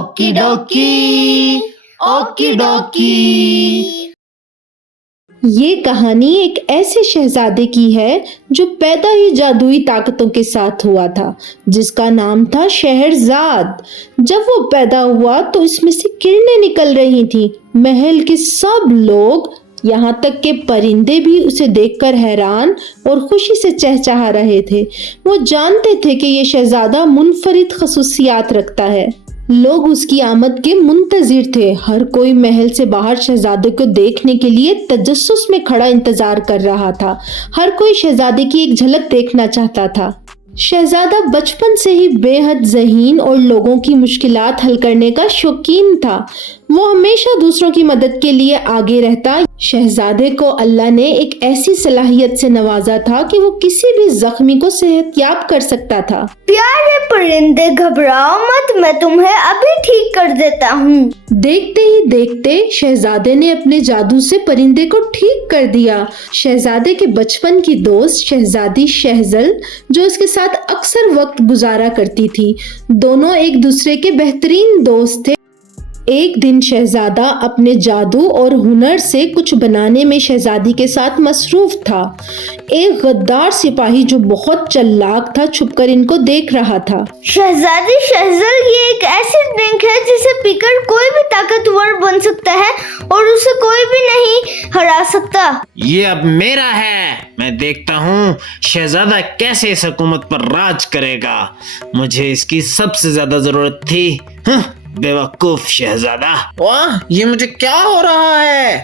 Okay ڈوکی okay ڈوکی۔ یہ کہانی ایک ایسے شہزادے کی ہے جو پیدا ہی جادوئی طاقتوں کے ساتھ ہوا تھا، جس کا نام تھا شہرزاد۔ جب وہ پیدا ہوا تو اس میں سے کرنیں نکل رہی تھیں۔ محل کے سب لوگ، یہاں تک کہ پرندے بھی اسے دیکھ کر حیران اور خوشی سے چہچہا رہے تھے۔ وہ جانتے تھے کہ یہ شہزادہ منفرد خصوصیات رکھتا ہے۔ لوگ اس کی آمد کے منتظر تھے۔ ہر کوئی محل سے باہر شہزادے کو دیکھنے کے لیے تجسس میں کھڑا انتظار کر رہا تھا۔ ہر کوئی شہزادے کی ایک جھلک دیکھنا چاہتا تھا۔ شہزادہ بچپن سے ہی بے حد ذہین اور لوگوں کی مشکلات حل کرنے کا شوقین تھا۔ وہ ہمیشہ دوسروں کی مدد کے لیے آگے رہتا۔ شہزادے کو اللہ نے ایک ایسی صلاحیت سے نوازا تھا کہ وہ کسی بھی زخمی کو صحت یاب کر سکتا تھا۔ پیارے پرندے، گھبراؤ مت، میں تمہیں ابھی ٹھیک کر دیتا ہوں۔ دیکھتے ہی دیکھتے شہزادے نے اپنے جادو سے پرندے کو ٹھیک کر دیا۔ شہزادے کے بچپن کی دوست شہزادی شہزل، جو اس کے ساتھ اکثر وقت گزارا کرتی تھی، دونوں ایک دوسرے کے بہترین دوست تھے۔ ایک دن شہزادہ اپنے جادو اور ہنر سے کچھ بنانے میں شہزادی کے ساتھ مصروف تھا۔ ایک غدار سپاہی جو بہت چلاک تھا چھپ کر ان کو دیکھ رہا تھا۔ شہزادی شہزل، یہ ایک ایسی ڈرنک ہے جسے پی کر کوئی بھی طاقتور بن سکتا ہے اور اسے کوئی بھی نہیں ہرا سکتا۔ یہ اب میرا ہے۔ میں دیکھتا ہوں شہزادہ کیسے اس حکومت پر راج کرے گا۔ مجھے اس کی سب سے زیادہ ضرورت تھی۔ بے وقوف شہزادہ! واہ، یہ مجھے کیا ہو رہا ہے؟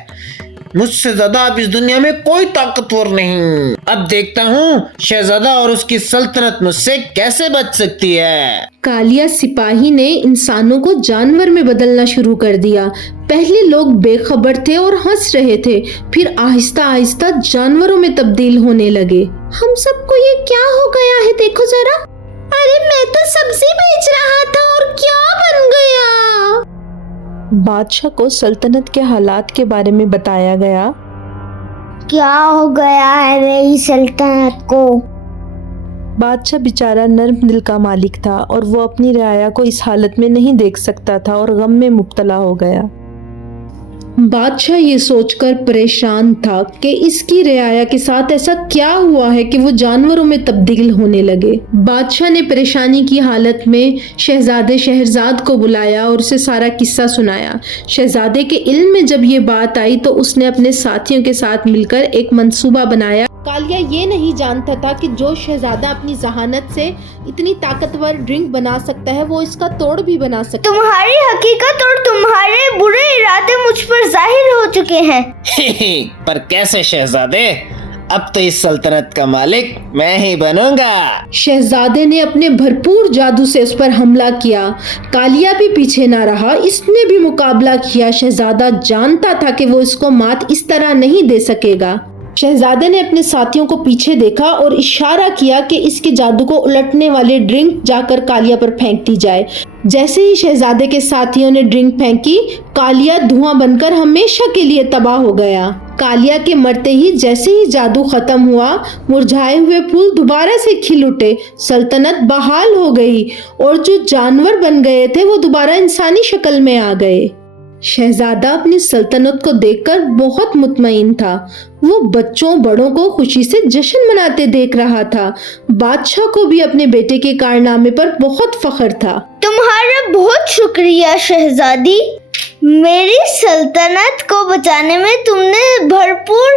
مجھ سے زیادہ اب اس دنیا میں کوئی طاقتور نہیں۔ اب دیکھتا ہوں شہزادہ اور اس کی سلطنت مجھ سے کیسے بچ سکتی ہے۔ کالیا سپاہی نے انسانوں کو جانور میں بدلنا شروع کر دیا۔ پہلے لوگ بے خبر تھے اور ہنس رہے تھے، پھر آہستہ آہستہ جانوروں میں تبدیل ہونے لگے۔ ہم سب کو یہ کیا ہو گیا ہے؟ دیکھو ذرا۔ ارے میں تو سبزی بیچ رہا تھا اور کیا بن گیا؟ بادشاہ کو سلطنت کے حالات کے بارے میں بتایا گیا۔ کیا ہو گیا ہے میری سلطنت کو؟ بادشاہ بیچارہ نرم دل کا مالک تھا اور وہ اپنی رعایا کو اس حالت میں نہیں دیکھ سکتا تھا اور غم میں مبتلا ہو گیا۔ بادشاہ یہ سوچ کر پریشان تھا کہ اس کی رعایا کے ساتھ ایسا کیا ہوا ہے کہ وہ جانوروں میں تبدیل ہونے لگے۔ بادشاہ نے پریشانی کی حالت میں شہزادے شہرزاد کو بلایا اور اسے سارا قصہ سنایا۔ شہزادے کے علم میں جب یہ بات آئی تو اس نے اپنے ساتھیوں کے ساتھ مل کر ایک منصوبہ بنایا۔ کالیا یہ نہیں جانتا تھا کہ جو شہزادہ اپنی ذہانت سے اتنی طاقتور ڈرنک بنا سکتا ہے وہ اس کا توڑ بھی بنا سکتا ہے۔ تمہاری حقیقت اور تمہارے برے ارادے مجھ پر ظاہر ہو چکے ہیں۔ پر کیسے شہزادے؟ اب تو اس سلطنت کا مالک میں ہی بنوں گا۔ شہزادے نے اپنے بھرپور جادو سے اس پر حملہ کیا۔ کالیا بھی پیچھے نہ رہا، اس نے بھی مقابلہ کیا۔ شہزادہ جانتا تھا کہ وہ اس کو مات اس طرح نہیں دے سکے گا۔ شہزادے نے اپنے ساتھیوں کو پیچھے دیکھا اور اشارہ کیا کہ اس کے جادو کو الٹنے والے ڈرنک جا کر کالیا پر پھینک دی جائے۔ جیسے ہی شہزادے کے ساتھیوں نے ڈرنک پھینکی، کالیا دھواں بن کر ہمیشہ کے لیے تباہ ہو گیا۔ کالیا کے مرتے ہی جیسے ہی جادو ختم ہوا، مرجھائے ہوئے پھول دوبارہ سے کھل اٹھے، سلطنت بحال ہو گئی اور جو جانور بن گئے تھے وہ دوبارہ انسانی شکل میں آ گئے۔ شہزادہ اپنی سلطنت کو دیکھ کر بہت مطمئن تھا۔ وہ بچوں بڑوں کو خوشی سے جشن مناتے دیکھ رہا تھا۔ بادشاہ کو بھی اپنے بیٹے کے کارنامے پر بہت فخر تھا۔ تمہارا بہت شکریہ شہزادی، میری سلطنت کو بچانے میں تم نے بھرپور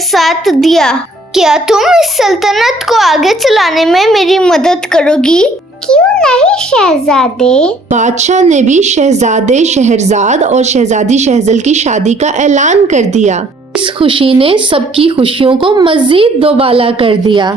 ساتھ دیا۔ کیا تم اس سلطنت کو آگے چلانے میں میری مدد کرو گی؟ کیوں نہیں شہزادے؟ بادشاہ نے بھی شہزادے شہرزاد اور شہزادی شہزل کی شادی کا اعلان کر دیا۔ اس خوشی نے سب کی خوشیوں کو مزید دوبالا کر دیا۔